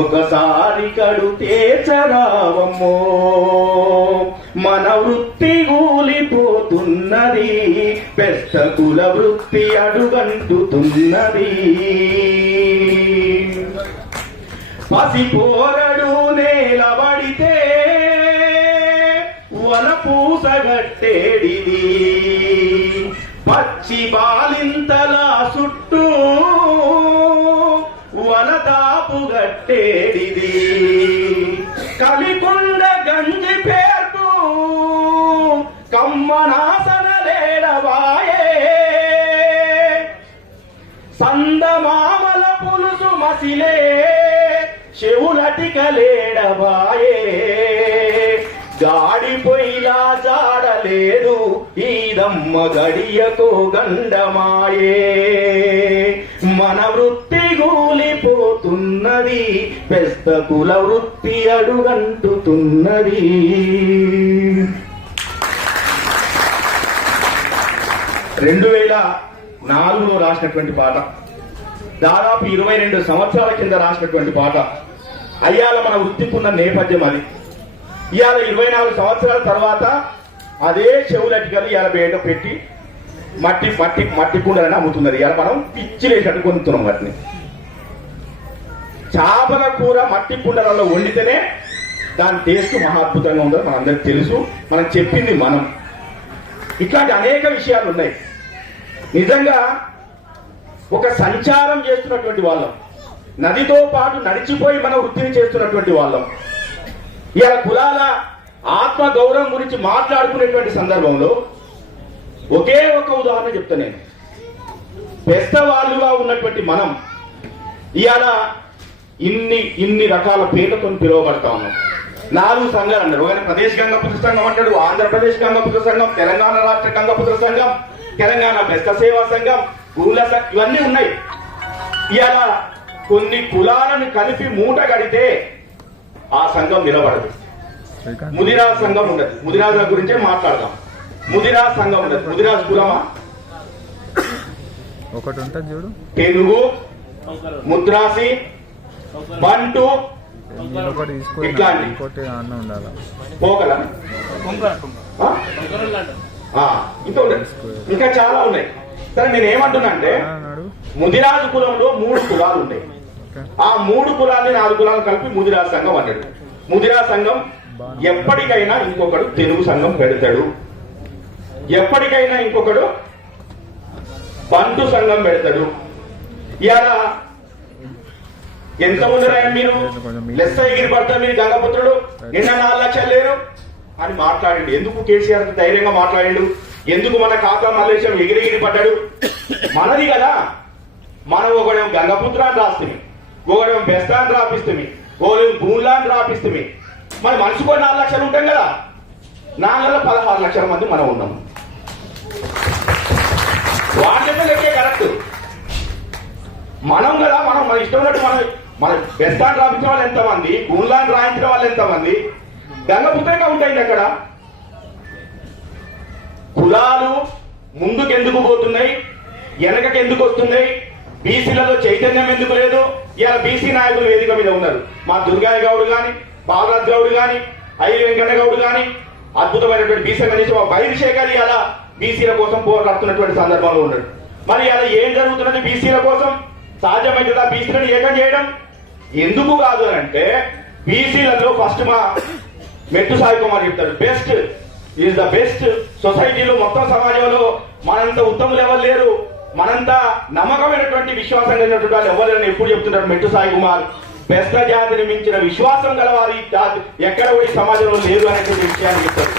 ఒకసారి కడుతే చరావమ్మో మన వృత్తి కూలిపోతున్నది, పెద్ద కుల వృత్తి అడుగంటుతున్నది. పసిపోరడు నేలబడితే వనపూసగట్టేడిది, పచ్చి బాలింతల చుట్టూ వనదాపుగట్టేడిది. కలికొండ గంజి పేర్పు కమ్మనాసన లేడవాయే, సందమామల పులుసు మసిలే చెవులటికలేడవాయే. గాడి పొయ్యిలా జాడలేదు ఈదమ్మ గడియతో గండమాయే. మన వృత్తి గూలిపోతున్నది, పెద్ద కుల వృత్తి అడుగంటుతున్నది. 2004లో రాసినటువంటి పాట, దాదాపు 22 సంవత్సరాల కింద రాసినటువంటి పాట. అయ్యాల మన వృత్తికున్న నేపథ్యం అది. ఇవాళ 24 సంవత్సరాల తర్వాత అదే చెవులటికలు ఇవాళ బయట పెట్టి మట్టి మట్టి మట్టి కుండలని అమ్ముతున్నది. ఇవాళ మనం పిచ్చిలేసినట్టు కొనుక్కున్నాం. వాటిని చేపల కూర మట్టి కుండలలో వండితేనే దాని టేస్ట్ మహా అద్భుతంగా ఉందో మనందరికి తెలుసు. మనం చెప్పింది మనం. ఇట్లాంటి అనేక విషయాలు ఉన్నాయి. నిజంగా ఒక సంచారం చేస్తున్నటువంటి వాళ్ళం, నదితో పాటు నడిచిపోయి మన వృత్తిని చేస్తున్నటువంటి వాళ్ళం. ఇలా కులాల ఆత్మ గౌరవం గురించి మాట్లాడుకునేటువంటి సందర్భంలో ఒకే ఒక ఉదాహరణ చెప్తా నేను. పెద్దవాళ్ళుగా ఉన్నటువంటి మనం ఇవాళ ఇన్ని రకాల పేర్లతో పిలువబడతా ఉన్నాం. 4 సంఘాలు అన్నారు. ఒక ప్రదేశ్ గంగపుత్ర సంఘం అంటాడు, ఆంధ్రప్రదేశ్ గంగపుత్ర సంఘం, తెలంగాణ రాష్ట్ర గంగపుత్ర సంఘం, తెలంగాణ బెస్త సేవా సంఘం, ఊళ్ళ ఇవన్నీ ఉన్నాయి. ఇవాళ కొన్ని కులాలను కలిపి మూట కడితే ఆ సంఘం నిలబడదు. ముదిరాజ్ సంఘం ఉండదు. ముదిరాజుల గురించే మాట్లాడదాం. ముదిరాజ్ సంఘం ఉండదు. ముదిరాజ్ కులమా? ఒకటి ఉంటుంది చూడు, తెలుగు, ముద్రాసి, బంటు, ఇట్లాంటి పోగల, ఇంకా చాలా ఉన్నాయి. సరే, నేను ఏమంటున్నా అంటే ముదిరాజు కులంలో 3 కులాలు ఉన్నాయి. ఆ 3 కులాన్ని 4 కులాలను కలిపి ముదిరాజ్ సంఘం అన్నాడు. ముదిరాజ్ సంఘం ఎప్పటికైనా ఇంకొకడు తెలుగు సంఘం పెడతాడు, ఎప్పటికైనా ఇంకొకడు బంటు సంఘం పెడతాడు. ఇవాళ ఎంత ముందర మీరు లెస్స ఎగిరి పడతా మీరు గంగపుత్రుడు నిన్న 4 లక్షలు లేరు అని మాట్లాడిండు. ఎందుకు కేసీఆర్ ధైర్యంగా మాట్లాడిండు? ఎందుకు మన కాకా మల్లేశం ఎగిరి పడ్డాడు? మనది కదా. మనం ఒకడేమో గంగపుత్ర అని రాస్తుంది, ఒకడేమో బెస్తా అని రాపిస్తుంది, ఒకడేమో భూలా అని రాపిస్తుంది. మరి మనిషికో 4 లక్షలు ఉంటాం కదా. 4 16 లక్షల మంది మనం ఉన్నాం. వాడు చెప్పే కరెక్ట్. మనం కదా, మనం మన ఇష్టం ఉన్నట్టు మన బెస్తాన్ని రాపించిన వాళ్ళు ఎంతమంది, భూలాన్ని రాయించిన వాళ్ళు ఎంతమంది, గంగపుత్రంగా ఉంటాయి. అక్కడ కులాలు ముందుకెందుకు పోతున్నాయి, వెనకకెందుకు వస్తున్నాయి, బీసీలలో చైతన్యం ఎందుకు లేదు? ఇలా బీసీ నాయకులు వేదిక మీద ఉన్నారు. మా దుర్గాయ గౌడ్ గాని, బాలరాజ్ గౌడ్ గాని, ఐలి వెంకన్న గౌడ్ గాని, అద్భుతమైనటువంటి బీసీ నుంచి బైరిశేఖర్ ఇలా బీసీల కోసం పోరాడుతున్నటువంటి సందర్భంలో ఉన్నాడు. మరి ఇలా ఏం జరుగుతున్నది బీసీల కోసం? సాధ్యమైతుందా బీసీలను ఏకం చేయడం? ఎందుకు కాదు అంటే బీసీలలో ఫస్ట్ మా మెట్టు సాయి కుమార్ చెప్తాడు, బెస్ట్ ఈజ్ ద బెస్ట్. సొసైటీలో మొత్తం సమాజంలో మనంత ఉత్తములు ఎవరు లేరు, మనంత నమ్మకమైనటువంటి విశ్వాసం కలిగినటువంటి వాళ్ళు ఎవరు ఎప్పుడు చెప్తుంటారు మెట్టు సాయి కుమార్. బెస్త జాతిని మించిన విశ్వాసం గలవారు ఎక్కడ కూడా ఈ సమాజంలో లేరు అనేటువంటి విషయాన్ని చెప్తారు.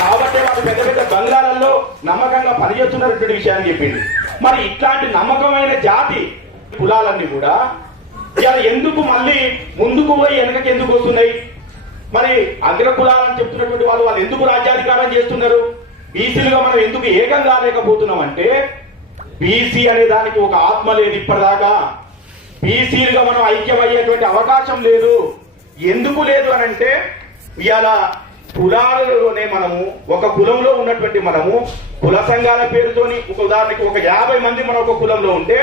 కాబట్టి వాళ్ళు పెద్ద పెద్ద బంగాళాల్లో నమ్మకంగా పనిచేస్తున్నటువంటి విషయాన్ని చెప్పింది. మరి ఇట్లాంటి నమ్మకమైన జాతి కులాలన్నీ కూడా ఇవాళ ఎందుకు మళ్ళీ ముందుకు పోయి వెనకకి ఎందుకు వస్తున్నాయి? మరి అగ్ర కులాలని చెప్తున్నటువంటి వాళ్ళు ఎందుకు రాజ్యాధికారం చేస్తున్నారు? బీసీలుగా మనం ఎందుకు ఏకం కాలేకపోతున్నాం అంటే బీసీ అనే దానికి ఒక ఆత్మ లేదు. ఇప్పటిదాకా బీసీలుగా మనం ఐక్యమయ్యేటువంటి అవకాశం లేదు. ఎందుకు లేదు అని అంటే ఇవాళ కులాలలోనే మనము ఒక కులంలో ఉన్నటువంటి మనము కుల సంఘాల పేరుతోని ఒక ఉదాహరణకి ఒక 50 మంది మనం ఒక కులంలో ఉంటే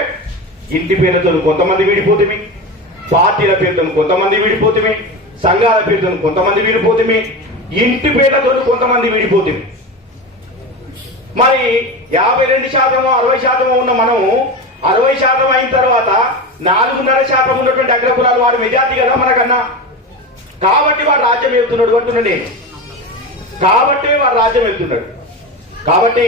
ఇంటి పేరుతో కొంతమంది విడిపోతుమి, పార్టీల పేరుతో కొంతమంది విడిపోతుమి, సంఘాల పేరుతో కొంతమంది విడిపోతుమి, ఇంటి పేర్లతో కొంతమంది విడిపోతుమి. మరి 52% 60% ఉన్న మనం 60% అయిన తర్వాత 4.5% ఉన్నటువంటి అగ్రకులాలు వాడు మెజార్టీ కదా మనకన్నా. కాబట్టి వాడు రాజ్యం వెళ్తున్నాడు అంటున్నా నేను. కాబట్టి వాడు రాజ్యం వెళ్తున్నాడు. కాబట్టి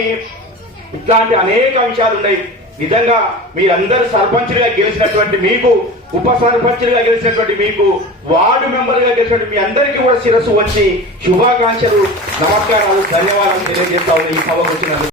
ఇట్లాంటి అనేక అంశాలు ఉన్నాయి. నిజంగా మీరందరూ సర్పంచులుగా గెలిచినటువంటి మీకు, ఉప సర్పంచులుగా గెలిచినటువంటి మీకు, వార్డు మెంబర్గా గెలిచినటువంటి మీ అందరికీ కూడా శిరస్సు వచ్చి శుభాకాంక్షలు, నమస్కారాలు, ధన్యవాదాలు తెలియజేస్తా ఉన్నాయి ఈ సభకు వచ్చినందుకు.